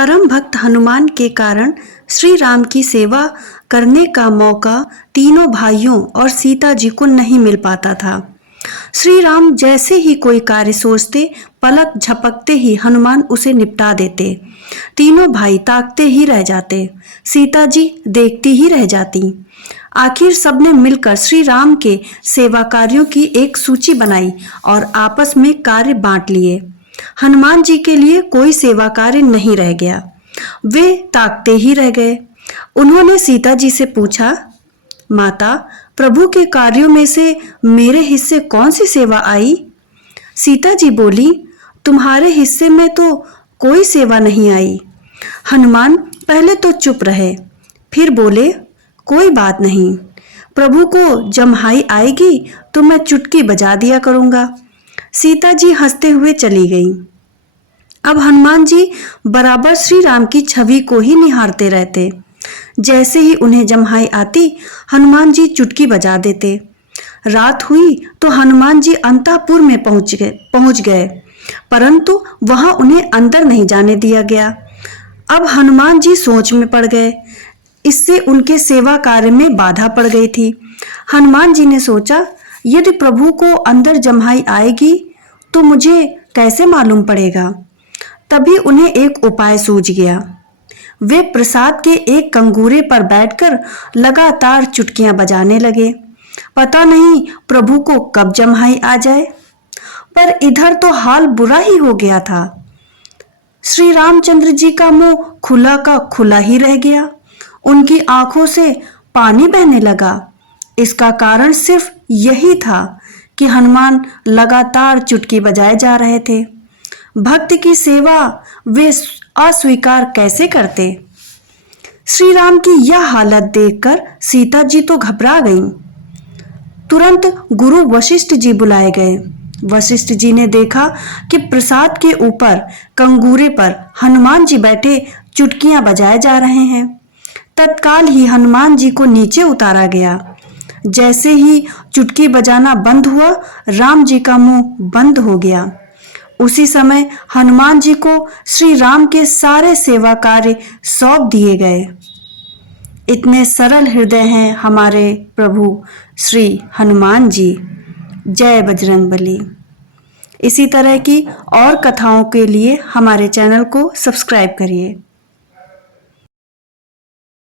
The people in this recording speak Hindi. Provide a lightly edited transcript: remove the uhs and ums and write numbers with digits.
परम भक्त हनुमान के कारण श्री राम की सेवा करने का मौका तीनों भाइयों और सीता जी को नहीं मिल पाता था। श्री राम जैसे ही कोई कार्य सोचते, पलक झपकते ही हनुमान उसे निपटा देते। तीनों भाई ताकते ही रह जाते, सीता जी देखती ही रह जाती। आखिर सबने मिलकर श्री राम के सेवा कार्यों की एक सूची बनाई और आपस में कार्य बांट लिए। हनुमान जी के लिए कोई सेवा कार्य नहीं रह गया, वे ताकते ही रह गए। उन्होंने सीता जी से पूछा, माता, प्रभु के कार्यों में से मेरे हिस्से कौन सी सेवा आई? सीता जी बोली, तुम्हारे हिस्से में तो कोई सेवा नहीं आई। हनुमान पहले तो चुप रहे, फिर बोले, कोई बात नहीं, प्रभु को जम्हाई आएगी तो मैं चुटकी बजा दिया करूंगा। सीता जी हंसते हुए चली गईं। अब हनुमान जी बराबर श्री राम की छवि को ही निहारते रहते। जैसे ही उन्हें जम्हाई आती, हनुमान जी चुटकी बजा देते। रात हुई तो हनुमान जी अंतःपुर में पहुंच गए, परंतु वहां उन्हें अंदर नहीं जाने दिया गया। अब हनुमान जी सोच में पड़ गए, इससे उनके सेवा कार्य में बाधा पड़ गई थी। हनुमान जी ने सोचा, यदि प्रभु को अंदर जम्हाई आएगी तो मुझे कैसे मालूम पड़ेगा? तभी उन्हें एक उपाय सूझ गया। वे प्रसाद के एक कंगूरे पर बैठकर लगातार चुटकियां बजाने लगे। पता नहीं प्रभु को कब जम्हाई आ जाए। पर इधर तो हाल बुरा ही हो गया था। श्री रामचंद्र जी का मुंह खुला का खुला ही रह गया। उनकी आंखों से पानी बहने लगा। इसका कारण सिर्फ यही था कि हनुमान लगातार चुटकी बजाए जा रहे थे। भक्त की सेवा वे अस्वीकार कैसे करते? श्री राम की यह हालत देखकर सीता जी तो घबरा गईं। तुरंत गुरु वशिष्ठ जी बुलाए गए। वशिष्ठ जी ने देखा कि प्रसाद के ऊपर कंगूरे पर हनुमान जी बैठे चुटकियां बजाए जा रहे हैं। तत्काल ही हनुमान जी को नीचे उतारा गया। जैसे ही चुटकी बजाना बंद हुआ, राम जी का मुंह बंद हो गया। उसी समय हनुमान जी को श्री राम के सारे सेवा कार्य सौंप दिए गए। इतने सरल हृदय हैं हमारे प्रभु श्री हनुमान जी। जय बजरंगबली। इसी तरह की और कथाओं के लिए हमारे चैनल को सब्सक्राइब करिए।